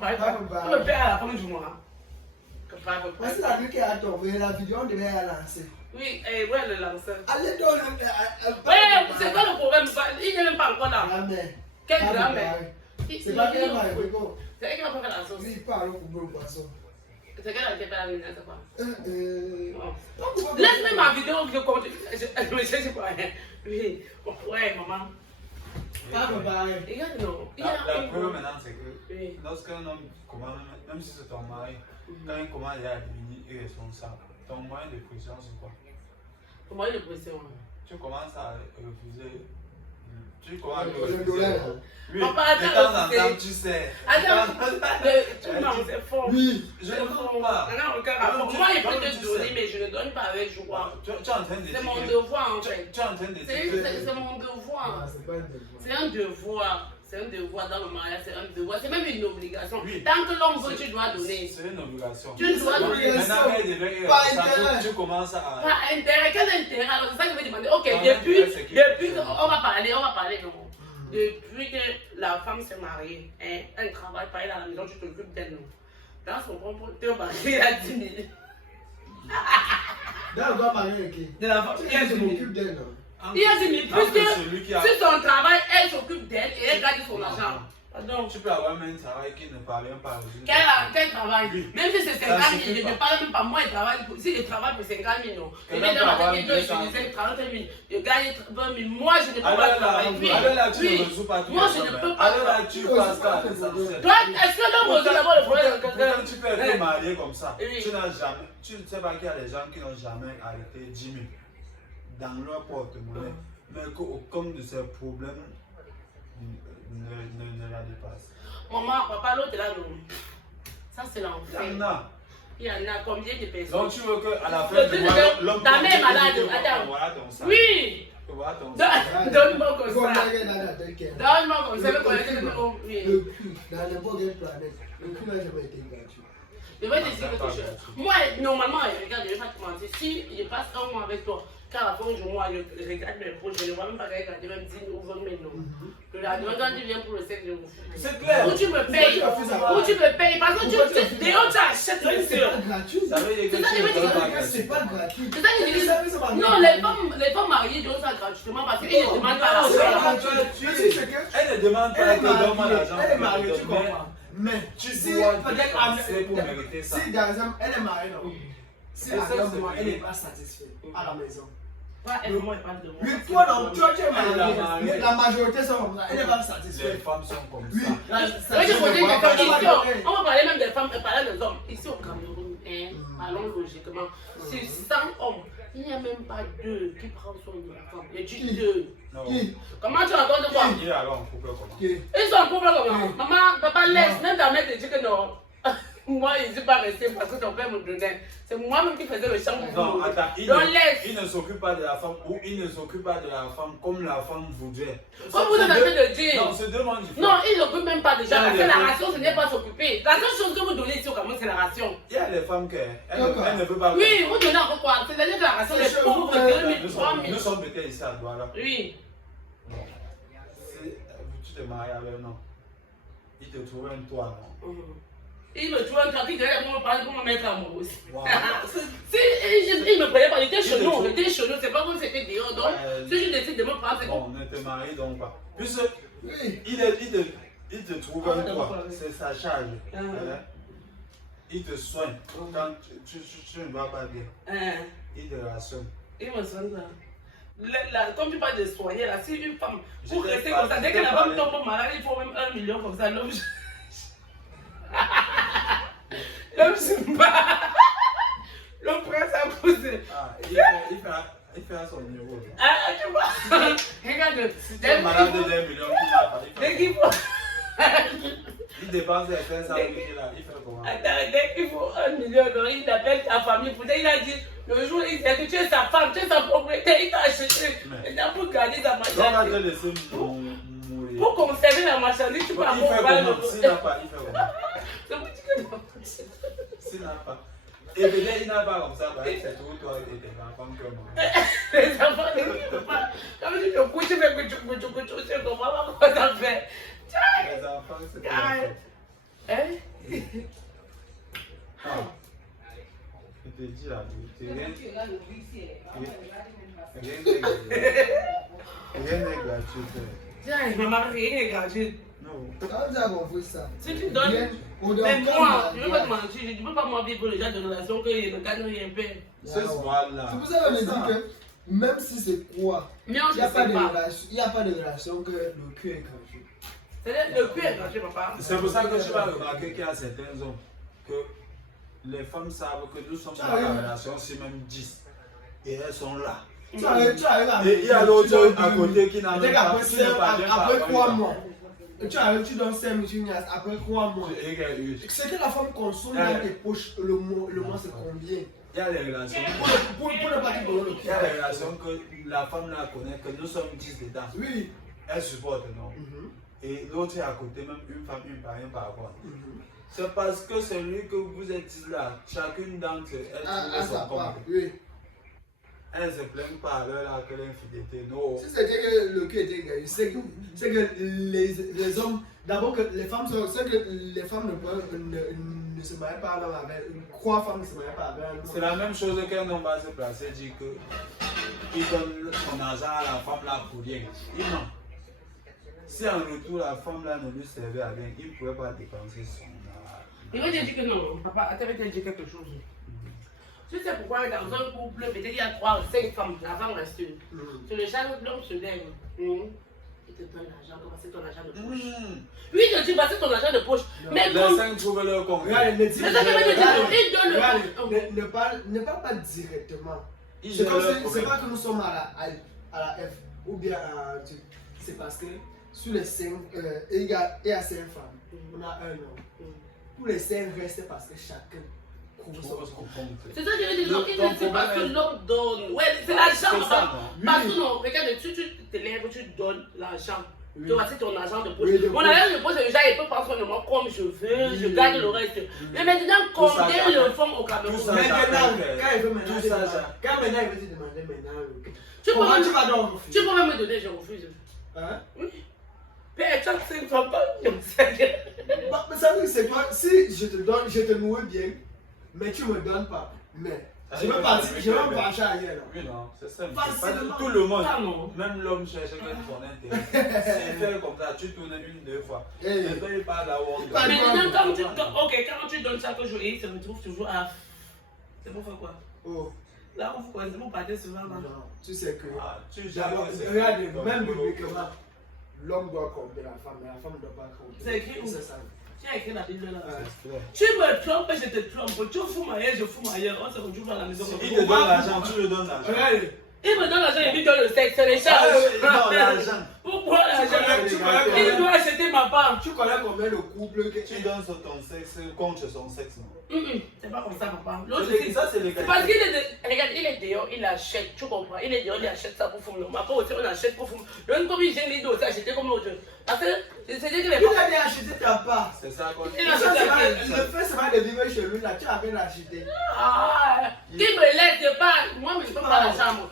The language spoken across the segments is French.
Le père à la fin du mois. C'est la nuit qui a tombé, la vidéo, on devait la lancer. Oui, et ouais, le lanceur. Allez, donne. Ouais, c'est quoi le problème? Il n'est même pas encore là. Grand-mère. Quelle grand-mère? C'est pas qu'elle m'a réveillé. C'est elle qui va faire la sauce. Oui, il parle au bout de poisson. C'est qu'elle a fait la minute, c'est quoi? Laisse-moi Laisse-moi ma vidéo que je compte. Je sais pas. Oui, ouais, maman. Pas préparé. Regarde, non. La preuve maintenant, c'est que lorsqu'un homme commence, même si c'est ton mari, quand il commence à devenir irresponsable, ton moyen de pression, c'est quoi? Ton moyen de pression. Tu commences à refuser. Tu commences à Le refuser. dollar. Oui, Papa, attends, de temps en temps, tu sais. Attends, c'est fort. Oui, je ne comprends pas. Moi, il peut te donner, mais je ne donne pas avec joie. Tu es en train de C'est mon devoir, en fait. Tu es en train de C'est mon devoir. C'est pas un devoir. C'est un devoir. C'est un devoir dans le mariage, c'est un devoir. C'est même une obligation. Oui. Tant que l'homme veut, tu dois donner. C'est une obligation. Tu dois donner. Maintenant, quand il devient Pas irresponsable, intérêt. tu commences à. Pas intérêt. Quel intérêt? Alors, c'est ça que je vais demander. Ok, Ton depuis intérêt, c'est que- que on va parler, non. Depuis que la femme s'est mariée, hein, elle ne travaille pas, elle est à la maison, tu t'occupes d'elle, non. Dans son propre taux, il a 10 000. Là, on doit marier avec qui? De la femme, il y a 10 Je 000. m'occupe d'elle, non? Il y a 10 000. Entre Puisque celui qui a- sur son travail, elle s'occupe d'elle et elle gagne son argent. Pardon. Tu peux avoir même un travail qui ne parvient pas à résoudre. Quel travail? Oui. Même si c'est 50 Ça 000, suffit je ne pas. parle même pas. Moi, je travaille. Si je travaille pour 50 000, non. Je Quelqu'un viens peut dans avoir ma tête, je 200 000. disais 30 000. Je gagne 20 000. Moi, je ne peux pas Alors là, travailler. alors là, tu Oui. ne résous pas tous Moi, les je ne problèmes. peux pas. Alors là, tu passes pas à l'essentiel. Toi, est-ce que l'homme résout d'abord le problème de quelqu'un? Pourtant, tu peux être marié comme ça. Oui. Tu n'as jamais. Tu ne sais pas qu'il y a des gens qui n'ont jamais arrêté 10 000 dans leur porte-monnaie, mais qu'aucun de ces problèmes ne la dépasse. Maman, papa, l'autre est là, non. Ça, c'est Il y l'enfer. en a. Il y en a combien de personnes? Donc tu veux qu'à la fin Le du truc mois, de- l'homme ta mère est malade, voilà attends. ton sac. Oui! Voilà ton sac. Donne-moi comme Faut ça. marier dans la tête qu'elle. Donne-moi comme ça. Le Oui. cul, dans n'importe quelle planète, le cul n'a jamais été gratuit. Je vais te dire quelque chose. Moi, normalement, regarde, je vais pas te mentir. Si je passe un mois avec toi, qu'à la fin du mois, je regarde mes proches, je ne vois même pas quelqu'un qui même 10 000 ou 20 000 non. Le lendemain, quand tu viens pour le sexe, je vous fous. C'est clair. Ou tu me payes. Ou tu me payes. Parce que dehors, tu achètes une C'est sœur. pas gratuit. Ça veut dire que C'est ça, tu je veux ne dire donnes que pas C'est pas gratuit. C'est ça que je dis. Non, les femmes mariées donnent ça gratuitement parce qu'ils ne demandent pas Non, c'est l'argent. pas Tu gratuit. sais que Elle ne demande pas elle est que donne-moi mariée, l'argent. elle est mariée, tu Mais comprends. Mais tu si dois peut-être dépenser pour mériter ça. si par exemple elle est mariée, non. Si Et par ça, exemple c'est moi, vrai. elle n'est pas satisfaite à la maison. Toi, elle, moi, elle parle de moi. Oui, toi non, toi tu es Elle est mariée. mariée. La majorité sont comme ça. Elle n'est pas Les satisfaite. femmes sont comme Oui, ça. Oui, je ne veux dire vois que pas ici, la majorité. on va parler même des femmes et parler des hommes. Ici au Cameroun, hein, allons logiquement. Sur 100 hommes, il n'y a même pas 2 qui prennent soin de la femme. Il y a juste 2. Non. Qui? Comment tu racontes quoi? Il est alors en couple comment? Qui? Ils sont en couple comme maman, papa laisse, même ta mère te dit que non. Moi, je ne suis pas restée parce que ton père me donnait. C'est moi-même qui faisais le champ pour Non, vous. attends, Donc laisse. il ne s'occupe pas de la femme ou il ne s'occupe pas de la femme comme la femme voudrait. Comme vous êtes en train de dire. Non, c'est deux mondes différents. Non, ils n'occupent même pas déjà. Il y a Parce que des la femmes- ration, ce n'est pas s'occuper. La seule chose que vous donnez ici au Cameroun, c'est la ration. Il y a des femmes qui elle D'accord. ne peut pas. Oui, vous donnez encore quoi? C'est-à-dire que la ration, les pauvres, Nous 2 000, Nous 3 sommes, 000. nous sommes peut-être ici à Douala. Oui. Bon. Tu te maries avec non. Il te trouve un toit. Non? Il me trouve un truc qui devait pour me mettre amoureux aussi. Wow. Si il me prenait pas, il était chelou, c'est pas comme c'était dehors. Donc, si je décide de me prendre, c'est Bon, ne te marie donc pas. Puisque Oui. il te trouve un toit, c'est sa charge. Ah. Hein? Il te soigne. Quand tu ne vas pas bien, il te rationne. Il me sonne ça. Comme tu parles de soigner, là, si une femme, pour Je t'ai rester pas- comme ça, dès je que t'ai la femme parlé. tombe malade, il faut même 1 million comme ça. L'homme, l'homme se bat. L'homme prend sa pose. Ah, il fait à son niveau. Ah, tu vois. Regarde. Si tu es malade de 1 million, tu n'as pas. Dès qu'il faut. Il dépense les 500 000 là, il fait comment? Attends, dès qu'il faut 1 million, donc il appelle ta famille. Peut-être il a dit, le jour où il sait que tu es sa femme, tu es sa propriété, il t'a acheté. Maintenant, pour garder ta Donc, on va te marchandise. laisser mourir. Pour conserver la marchandise, tu peux Il avoir fait comment? S'il n'a pas, il fait comment? C'est pour dire que S'il n'a pas. Et peut-être il n'a pas comme ça, bah, c'est tout toi et tes enfants que moi. les enfants ne vivent pas. Quand tu te couches, tu fais que tu sais comment ça fait. Les enfants, c'est Ah, tout. Hein? Ah. Je te dis la vérité. Rien n'est gratuit. Tiens, maman, rien n'est gratuit. Non. Quand vous avez compris ça, Si tu donnes. Mais moi, je ne veux pas te mentir, je ne peux pas moi vivre le genre de relation que je ne gagne rien paie. Ce soir-là. C'est pour ça qu'on me dit que même si c'est quoi, il Mais on ne n'y a, sait pas. pas de relation que le cul est gratuit. C'est-à-dire, le cul est gratuit, papa. C'est pour ça que tu vas remarquer qu'il y a certains hommes que les femmes savent que nous sommes dans la relation, c'est même 10. Et elles sont là. Tu arrives à Et il y a l'autre à côté qui n'a même pas. Après 3 mois. Et tu arrives, tu donnes 5 minutes, après 3 mois. C'est que la femme consomme dans tes poches, le mois c'est combien? Il y a les relations. Pour ne pas te donner le Il y a les relations que la femme là connaît, que nous sommes 10 dedans. Oui. Elle supporte, non? Et l'autre est à côté, même une femme, une parrain par rapport. C'est parce que celui que vous êtes 10 là, chacune d'entre elles trouve son compte. Oui. Elle ne se plaignent pas à l'heure là que l'infidélité, non. Si c'était que le cul était gagné, c'est que les hommes, d'abord que les femmes, c'est que les femmes ne se marient pas avec, 3 femmes ne se marient pas avec. C'est la même chose qu'un homme va se placer, dit que il donne son argent à la femme là pour rien. Il ment. Si en retour la femme là ne lui servait à rien, il ne pouvait pas dépenser son argent. Il va te dire que non, papa, attends, je vais te dire quelque chose. Tu sais pourquoi dans un couple, peut-être il y a 3 ou 5 femmes, la femme reste une. Sur le champ, l'homme se lève. Il te donne l'argent, comme c'est ton argent de poche. Oui, tu vas c'est ton argent de poche. Mais les comme. 5 trouvent leur compte. Regarde, Mais ça, je vais te dire, il donne le. Ne parle pas directement. Ils C'est gèrent comme leur c'est problème. pas que nous sommes à la F ou bien c'est parce que sur les 5, il y a 5 femmes, on a un homme. Tous les 5 restent parce que chacun trouve son compte. C'est ça que je veux dire, non, il ne sait pas que l'homme donne. Ouais, c'est l'argent, papa. Parce que non, regarde, tu te lèves, tu donnes l'argent. Tu vois, c'est ton argent de poche. Mon argent de poche, déjà, il peut prendre soin de moi comme je veux, je garde le reste. Mais maintenant, combien le font au Cameroun? Maintenant, quand il veut maintenant te demander maintenant, Tu peux comment tu vas donc refuser? Tu peux même me donner, je refuse. Hein? Oui. Père, chaque 5 femmes, pas comme ça. Mais ça veut dire c'est toi, si je te donne, je te nourris bien, mais tu ne me donnes pas. Mais je vais partir ailleurs. Oui, non, c'est simple. Facilement. Tout le monde, Ah non. même l'homme cherche son intérêt. S'il fait comme ça, tu tournes 1-2 fois. Et quand il parle là où on doit. Maintenant, quand tu donnes chaque jour, il se retrouve toujours à. C'est pour faire quoi? Oh. Là, vous partez souvent là. Non, tu sais que. Ah, tu Regarde, même bibliquement, l'homme doit compter la femme, mais la femme ne doit pas compter. C'est écrit où? C'est ça. Tu as écrit la Bible là. Ouais. Tu me trompes, je te trompe. Tu fous ma je fous ma on se retrouve à la maison. Il te donne l'argent, tu le donnes l'argent. Regarde. Il me donne l'argent, il me donne le sexe, c'est les charges. Non, l'argent. Pourquoi l'argent? Il doit acheter ma part. Tu connais combien de couples que Tu donnes sur ton sexe contre son sexe, non? C'est pas comme ça, papa. Ça, c'est C'est parce qu'il est. Regarde, il est dehors, il achète, tu comprends? Il est dehors, il achète ça pour fumer. Ma part aussi, on achète pour fumer. L'autre, comme il gêne les deux, aussi acheter comme l'autre. Parce que c'est dire que les il a bien acheté ta part. C'est ça qu'on dit. Il a acheté Le fait, c'est pas de vivre chez lui, là, tu as bien acheté. Ah, qui me laisse pas. Moi, je ne peux pas l'argent, moi.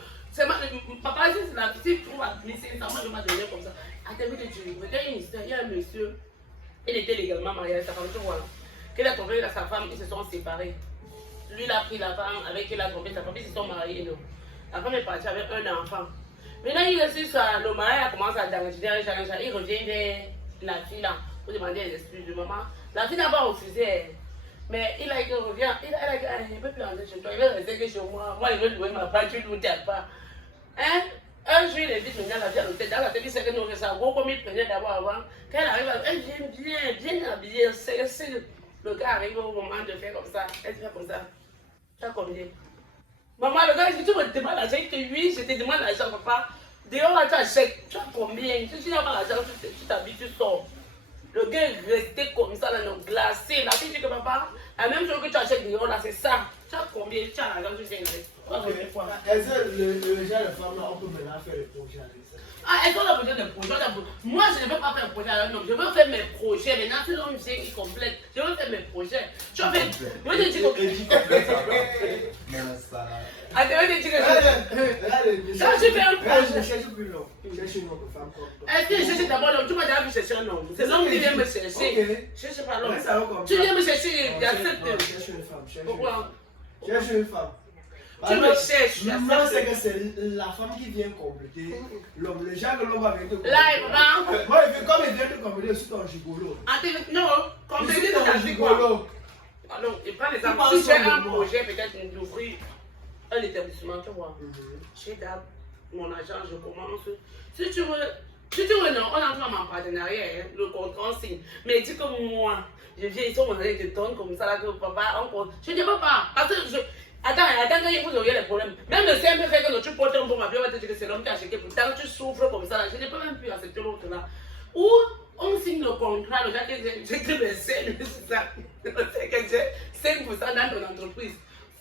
Papa, si tu trouves à glisser, ça moi je vais donner comme ça. Attends, mais tu veux, il y a un monsieur, il était légalement marié avec sa femme, tu vois. Qu'il a trouvé sa femme, ils se sont séparés. Lui, il a pris la femme avec qui il a trompé sa femme, ils se sont mariés, non. La femme est partie avec un enfant. Maintenant, il est sur ça, le mari a commencé à danger, il revient vers la fille là pour demander des excuses de maman. La fille n'a pas refusé. Mais il a dit, revient, il ne peut plus rentrer chez toi, il veut rester que chez moi. Moi, il veut louer ma part, tu ne t'aimes pas. Hein? Un jour, il invite maintenant la vie à l'hôtel. Dans la tête, il sait que nous faisons ça. Gros, comme il prenait d'abord avant. Quand elle arrive, elle vient bien habillée. C'est le gars arrive au moment de faire comme ça. Elle fait comme ça. Tu as combien? Maman, le gars, si tu me demandes l'argent, il dit oui, je te demande l'argent, papa. Dehors, là, tu achètes. Tu as combien? Si tu n'as pas l'argent, tu t'habilles, tu sors. Le gars est resté comme ça, là, glacé. La fille dit que papa, la même chose que tu achètes dehors, là, c'est ça. Tu as combien? Tu as l'argent, tu viens. Est-ce que le genre de femme là, on peut maintenant faire le projet avec ça? Ah, est-ce qu'on a besoin de projets? Moi, je ne veux pas faire un projet avec l'homme. Je veux faire mes projets. Maintenant, si l'homme vient, il complète. Je veux faire mes projets. Tu as fait. Moi, je dis que. Et qui complète ça? Mais ça. Attends, tu dis que je... Quand tu fais un projet... Je cherche plus long. Je cherche une autre femme comme toi. Est-ce que je cherche d'abord l'homme? Tu m'as déjà vu chercher un homme. C'est l'homme qui vient me chercher. Je ne cherche pas l'homme. Tu viens me chercher il y a 7 heures. Je cherche une femme. Pourquoi? Je cherche une femme. Tu me cherches. Moi, c'est que c'est la femme qui vient compléter l'homme. Le genre que l'homme va venir te compléter. Là, il va. Moi, comme il vient te compléter, je suis ton gigolo. Non, compléter ton gigolo. Alors, il prend les enfants. Si j'ai un projet, peut-être d'ouvrir un établissement, tu vois. J'ai d'abord mon agent, je commence. Si tu veux, non, on entre en partenariat, hein, le contrat on signe. Mais dis que moi, je viens ici, on te donne comme ça, là, que papa, on... Je ne peux pas. Parce que je... Attends, quand vous auriez les problèmes. Même le simple fait que tu portes un bon papier, on va te dire que c'est l'homme qui a acheté. Pourtant, tu souffres comme ça, là, je ne peux même plus accepter l'autre là. Ou on signe le contrat, le gars que j'ai écrit le c'est ça. C'est que j'ai 5% dans ton entreprise.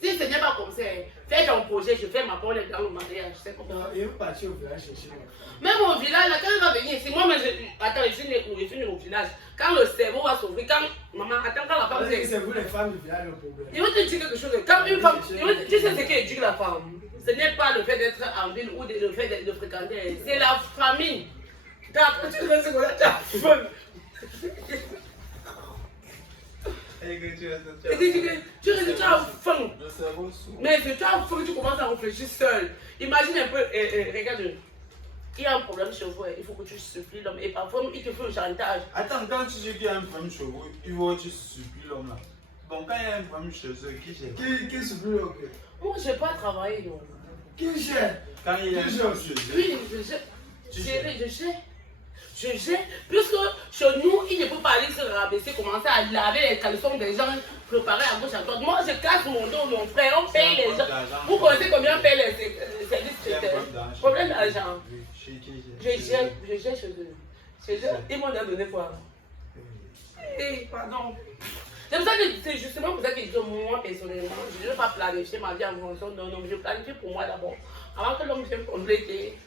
Si ce n'est pas comme ça, fais ton projet, je fais ma parole dans le mariage. C'est comme ça. Il veut partir au village chercher ma femme. Même au village, là, quand il va venir ici, moi, attends, je suis né au village. Quand le cerveau va s'ouvrir, quand maman, attends, quand la femme c'est vous les femmes du village le problème. Il veut te dire quelque chose. Quand une femme, tu sais ce qu'éduque la femme. Ce n'est pas le fait d'être en ville ou le fait de fréquenter. C'est la famille. Quand tu fais ce que tu as faim. Tu as faim. Mais si tu as faim, tu commences à réfléchir seul. Imagine un peu, regarde. Il y a un problème chez vous, il faut que tu supplies l'homme. Et parfois, il te fait un chantage. Attends, quand tu dis qu'il y a un problème chez vous, il faut que tu supplies l'homme là. Bon, quand il y a un problème chez eux, qui gère? Qui supplie l'homme? Moi, je n'ai pas travaillé, non. Qui gère? Quand il y a un problème chez eux. Oui, je gère. Je gère. Puisque chez nous, il ne peut pas aller se rabaisser, commencer à laver les caleçons des gens, préparer à gauche à droite. Moi, je casse mon dos, mon frère, on paye les gens. Vous connaissez combien on paye les services traiteurs? Problème d'argent. Je gère chez eux. Ils m'ont donné quoi? Eh, pardon. C'est pour ça que c'est justement pour ça que moi, personnellement, je ne veux pas planifier ma vie en fonction d'un homme. Je planifie pour moi d'abord. Avant que l'homme vienne compléter.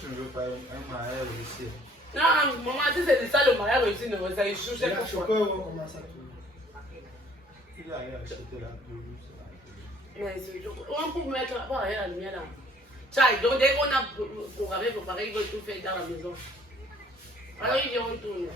Tu ne veux pas un mariage aussi? Non, maman, si c'est ça le mariage réussi, ça échoue. Je peux commencer à tourner. Il a acheté la pelouse. Mais on peut mettre la lumière là. Tchai, donc dès qu'on a programmé pour pareil, il veut tout faire dans la maison. Alors il vient, on tourne.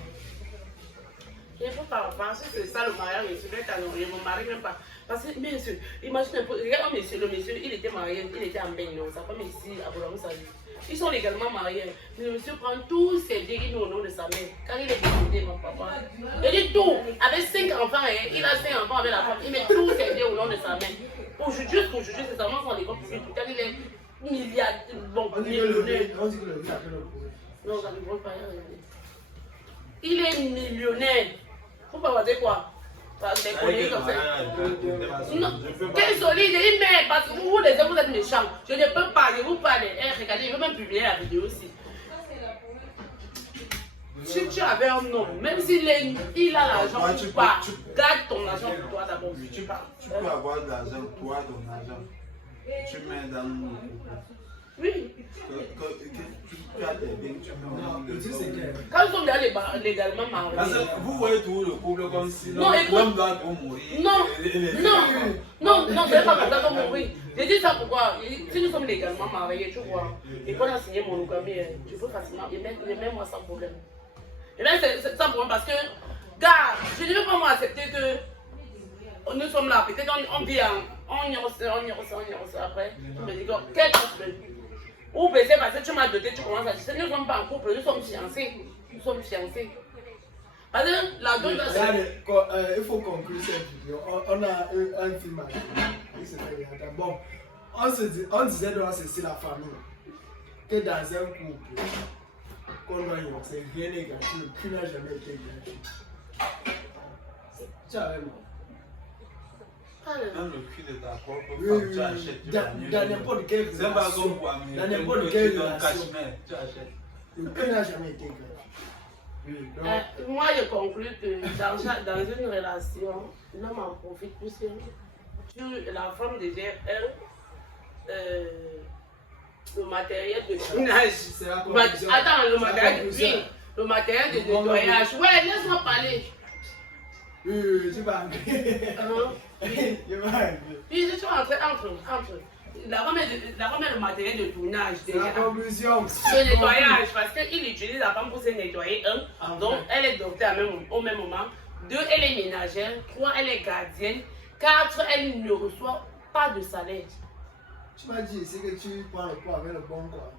Il ne faut pas penser que c'est ça le mariage réussi. Je ne me marie même pas. Parce que, monsieur, imagine un peu, regarde le monsieur, il était marié, il était en bain, sa femme ici, à Boulogne, sa vie. Ils sont légalement mariés. Le monsieur prend tous ses biens au nom de sa mère. Quand il est décédé, mon papa. Il dit tout. Avec 5 enfants, il a 5 enfants avec la femme. Il met tous ses biens au nom de sa mère. Aujourd'hui, c'est seulement son école publique. Quand il est milliardaire, bon, millionnaire. On dit que le gars a fait le projet. Non, ça ne vaut pas rien. Il est millionnaire. Faut pas dire quoi? Parce que les collègues comme ça. Non, quel solide, il met, parce que vous, les hommes, vous êtes méchants. Je ne peux pas, je vous parle. Regardez, je veux même publier la vidéo aussi. Si tu avais un homme, même s'il a l'argent ou pas, garde ton argent pour toi d'abord. Tu peux avoir de l'argent, toi, ton argent. Tu mets dans le couple. Oui. Tu as des biens, tu mets. Quand nous sommes légalement mariés. Parce que vous voyez tout le couple comme si l'homme doit mourir. Non, c'est pas comme ça qu'on mourir. Je dis ça pourquoi? Si nous sommes légalement mariés, tu vois, et qu'on a signé monogamie, tu peux facilement, et même moi sans problème. Et bien c'est sans problème parce que, gars, je ne veux pas moi accepter que nous sommes là, peut-être on vit on y reçoit après, tu me dis, qu'est-ce que tu veux? Ou peut-être parce que tu m'as doté, tu commences à dire, nous ne sommes pas en couple, nous sommes fiancés. Nous sommes fiancés. Parce que la dot il faut conclure cette vidéo. On a un film à faire. Bon, on disait donc c'est la famille. Que dans un couple, qu'on doit y avoir, c'est rien négatif. Le cul n'a jamais été gratuit. Tu as raison. Même le cul de ta propre femme, tu achètes. Dans n'importe quelle relation. C'est pas comme pour améliorer. Dans n'importe quelle relation. Tu achètes. Le cul n'a jamais été gratuit. Moi, je conclus que dans une relation, l'homme en profite plus sur la femme désire, le matériel de ménage. Attends, le matériel de cuisine, le matériel de nettoyage. Ouais, laisse-moi parler. Tu vas. Puis je suis entre. La femme est le matériel de tournage. C'est la conclusion. Le nettoyage, parce qu'il utilise la femme pour se nettoyer. Donc elle est docteur au même moment. 2, elle est ménagère. 3, elle est gardienne. 4, elle ne reçoit pas de salaire. Tu m'as dit, c'est que tu prends le pot avec le bon quoi.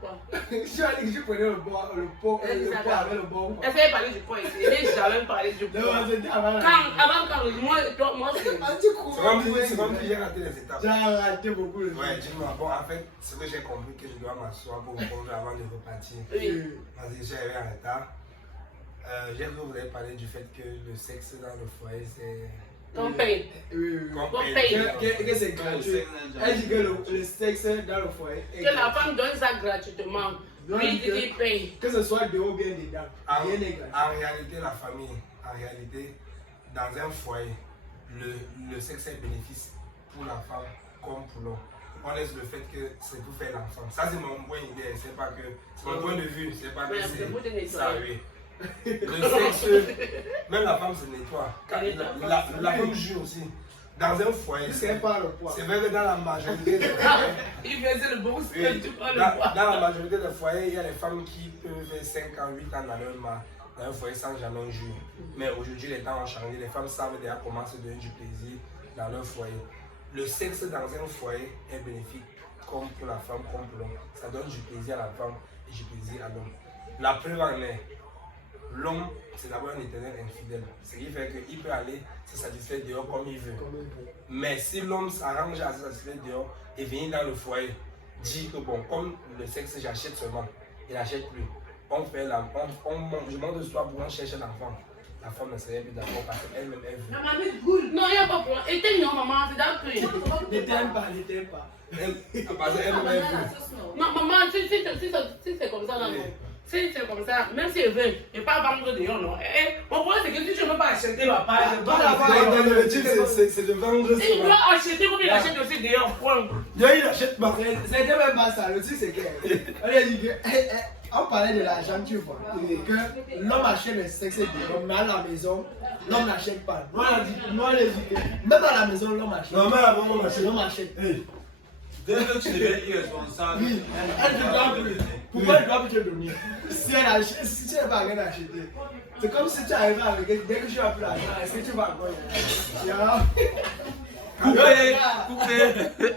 Quoi? Tu as dit que tu prenais le pot avec le bon quoi. Elle fait parler du pot ici. Je n'ai jamais parlé du pot. Avant moi c'est... C'est comme si j'ai raté les étapes. J'ai raté beaucoup de choses. Ouais, dis-moi. Bon, en fait, c'est que j'ai compris que je dois m'asseoir pour répondre avant de repartir. Oui. Parce que j'arrivé en retard. J'ai cru que vous avez parlé du fait que le sexe dans le foyer, c'est... Qu'on paye. Qu'on paye. Que c'est gratuit. Elle dit que le sexe dans le foyer est Que la femme donne ça gratuitement. Lui dit qu'il paye. Que ce soit dehors ou bien dedans. Rien n'est gratuit. En réalité, la famille, dans un foyer, le sexe est bénéfice pour la femme comme pour l'homme. On laisse le fait que c'est pour faire l'enfant. Ça, c'est mon point d'idée. C'est pas que. C'est mon point de vue. C'est pas que c'est ça, oui. Le sexe, même la femme se nettoie. La femme joue aussi. Dans un foyer, C'est pas le poids. c'est vrai que dans la majorité des foyers, Il faisait le bon style, tu prends le dans poids. la majorité des foyers, il y a des femmes qui peuvent faire 5 ans, 8 ans dans un foyer sans jamais jouer. Mais aujourd'hui, les temps ont changé. Les femmes savent déjà comment se donner du plaisir dans leur foyer. Le sexe dans un foyer est bénéfique, comme pour la femme, comme pour l'homme. Ça donne du plaisir à la femme et du plaisir à l'homme. La preuve en est, l'homme, c'est d'abord un éternel infidèle. Ce qui fait qu'il peut aller se satisfaire dehors comme il veut. Mais si l'homme s'arrange à se satisfaire dehors et venir dans le foyer, dit que bon, comme le sexe, j'achète seulement, il n'achète plus. Je monte de soi pour chercher l'enfant. La femme ne serait plus d'accord parce qu'elle-même est venue. Non, il n'y a pas de problème. Et t'es non, maman, c'est d'accord. Ne t'aime pas. Parce qu'elle-même est venue. Non, maman, si c'est comme ça, non. Si c'est comme ça, même si elle veut, je ne vais pas vendre dehors, non. Mon problème, c'est que si je ne veux pas acheter ma page, je ne vais pas C'est de vendre il seulement. doit acheter, comme il achète aussi dehors, point. Il n'achète pas. C'était même pas ça. Le truc, c'est que. On a dit que. On parlait de l'argent, tu vois. Que l'homme achète le sexe de l'homme, mais à la maison, l'homme n'achète pas. Nous, on a dit que. Même à la maison, l'homme achète. Non, mais à la maison, L'homme achète. Dès que tu deviens irresponsable, Oui, elle ne doit plus. Pourquoi elle doit plus te donner? Si elle achète, si tu n'as pas rien à acheter, c'est comme si tu arrives avec elle, dès que tu n'as plus l'argent, est-ce que tu vas encore y aller? coupez.